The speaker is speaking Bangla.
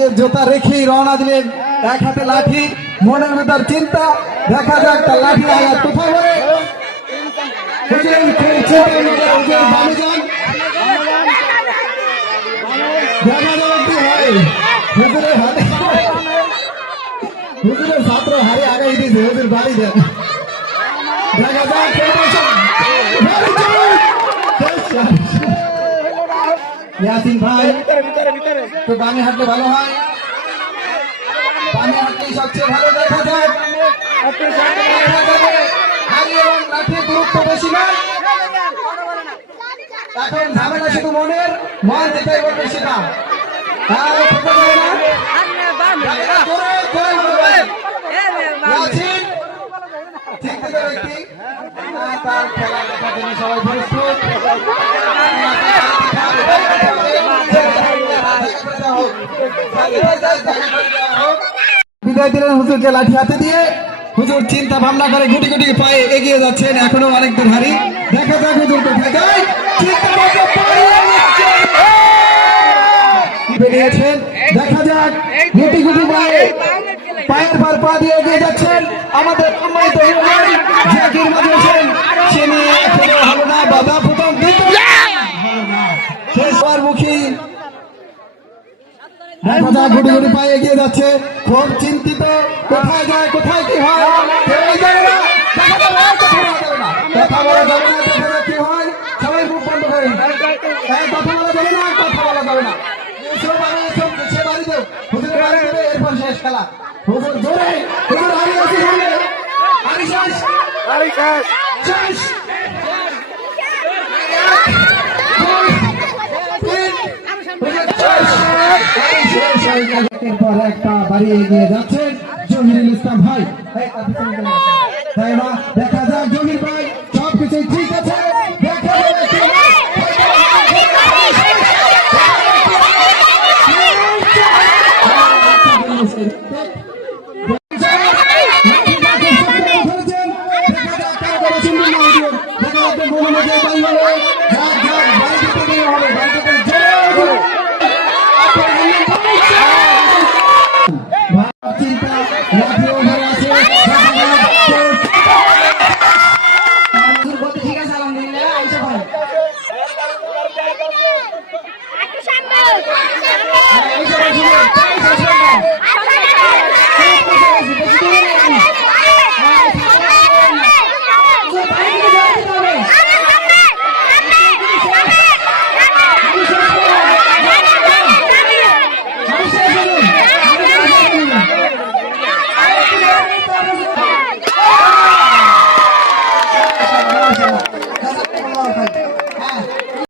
পায়ে জোতা রেখেই রওনা দিলেন, এক হাতে লাঠি, মনের ভেতর চিন্তা, দেখা যাক তার লাঠি আঘাত কোথায় বলে। হুজুরের ছাত্র হারে আগাই দিয়েছে, হুজুর বাড়ি দেন। দেখা যাক ইয়াসিন ভাই তো বামে হাঁটলে ভালো হয়, বামে হাঁটলেই সবচেয়ে ভালো। দেখা যাক লাঠির গুরুত্ব বেশি না, এখন ঝামেলা শুধু মনের, মন যেটাই বলবে সেটা। তার খেলা দেখার জন্য সবাই প্রস্তুত। বিদায় দিলেন হুজুরকে লাঠি হাতে দিয়ে। হুজুর চিন্তা ভাবনা করে গুটি গুটি পায়ে এগিয়ে যাচ্ছেন, এখনো অনেক দূর হারি। দেখা যাক হুজুর কোথায় যায়। বেরিয়েছেন, দেখা যাক গুটি গুটি পায়ে পায়ের পর পা দিয়ে এগিয়ে যাচ্ছেন আমাদের সম্মানিত জাকির মাদ্রাসা। সে নিয়ে এখনো হলো না, বাধা প্রথম শেষ হওয়ার মুখী। দেখা যাক গুটি গুটি পায়ে এগিয়ে যাচ্ছে, খুব চিন্তিত, কোথায় যায় কোথায় কি হয় কথা বলা যাবে না। দেখা যাক কি হয়, সবাই মুখ বন্ধ করেন, কথা বলা যাবে না, কথা বলা যাবে না। সে বাড়ি দেব, হুজুর বাড়ি দেবে, এরপর শেষ খেলা। হুজুর জোরে, হুজুর হারিয়েছে, হারি শেষ, হারি শেষ, শেষ। একটা বাড়ি এগিয়ে যাচ্ছেন জহিরুল ইসলাম ভাই। দেখা যাক জহির ভাই সবকিছু ঠিক আছে।